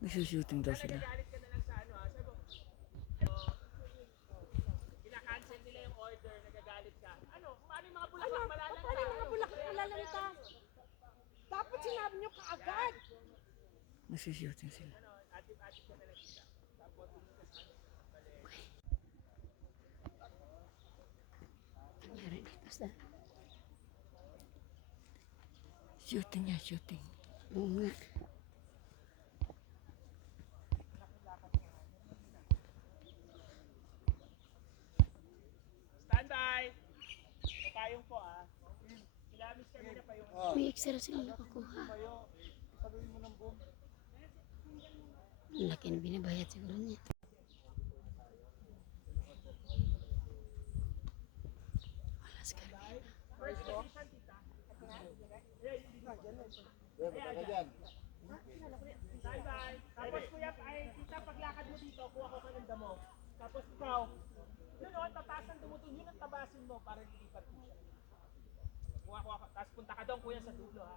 Nagsushooting daw sila. Nagagalit ka na lang sa ano ha. Sabi ko, ina-cancel nila yung order, nagagalit ka. Ano, paano yung mga bulaklak malalanta? Paano yung mga bulaklak malalanta? Dapat sinabi nyo kaagad. Nagsushooting sila. Ano, atim-atim ka na lang kita. Tapos, Nangyari dito sa... Shooting niya, shooting. Oo nga. standby! Pagkayong po ah. Kilamis kanina pa yung... May extra sila nakukuha. Ang laki na binabayad siguro niya. Wala sa karami. First edition, tita. Standby! Tapos kuya, ay tita, paglakad mo dito, kuha ko ka ng damo. Tapos ikaw, yun o, tataas ang dumutong, yun ang tabasin mo para lilipat mo siya. Kuha. Tapos punta ka doon kuya sa dulo ha.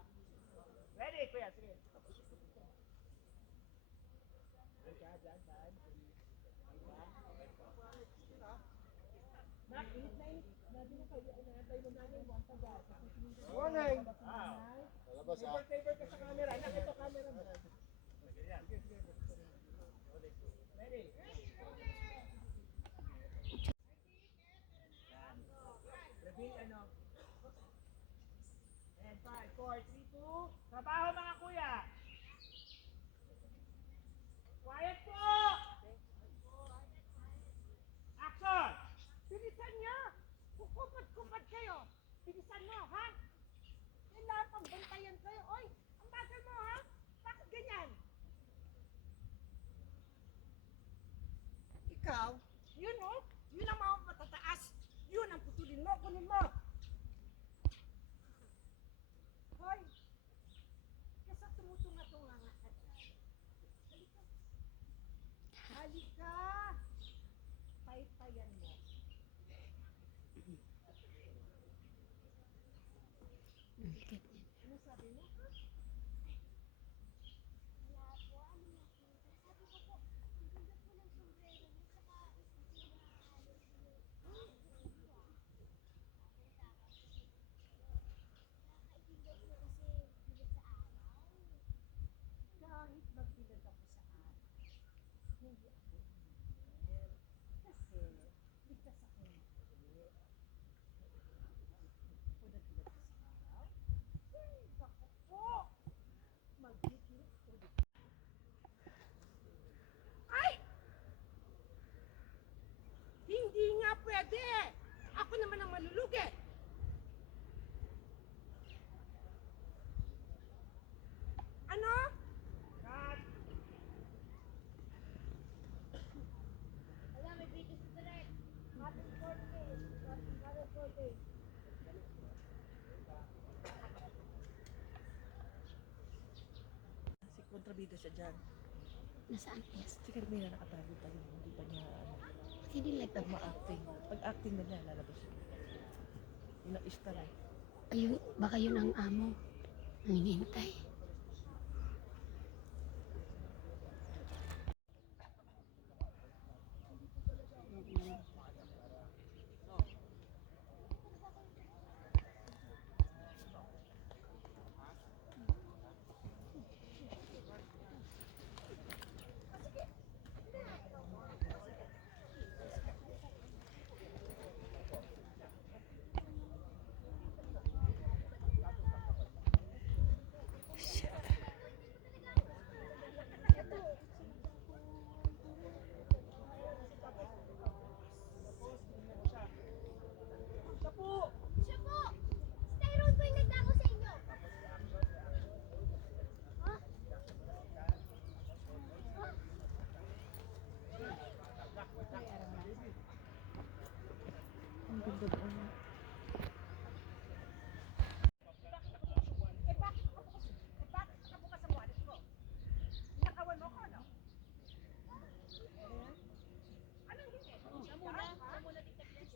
Ready kuya, sige. Dyan. Nak, init na init. Nabi na kayo, inaantay mo namin yung one taga. Morning! Favor ka sa camera. Nak, ito camera mo. Ready? Reveal ano? And 5, 4, 3, 2. Trabaho mga kuya! Quiet po! Action! Bilisan niya. Kukupad-kupad kayo. Bilisan mo, ha? Kailangan pagbantayan kayo. Oy, ang bagal mo, ha? Bakit ganyan? Ikaw, yun oh. Yun ang mga matataas. Yun ang putulin mo. Kunin mo. Hoy. Kasi tumutunga-tunga nga ka dyan. Halika. Paypayan mo. Ang higit niya. Ano sabi mo? Kahit magbilad ako sa araw, hindi ako ingel. Kasi ligtas ako mali. Kung nagbilad ko sa araw, bako po! Magiging ulit. Ay! Hindi nga pwede! Ako naman ang malulugi! Ano? Cut! Wala, may video sa direct. Happy birthday. Happy birthday. Si kontrabida siya dyan. Nasaan? Yes. Si Carmina nakatago pa yun. Hindi pa niya ano. Hindi like Pag ma-acting. Pag acting na niya, lalabas yun. Yun ang istar eh. ayun, baka yun ang amo. Ang hinihintay. Siya po! Siya po! Si Tyrone po yung nagtago sa inyo. Ha? Ang ganda doon. Bakit ka bukas sa wallet ko? Nakawan mo ko, no? Anong hindi? Siya muna. Siya muna, Tita Glenn.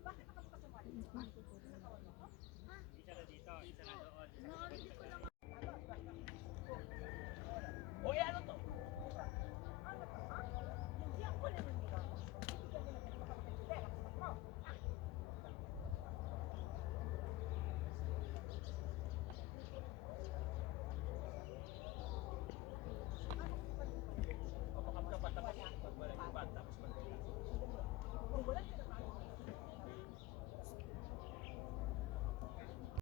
Bakit nakabukas sa wallet ko?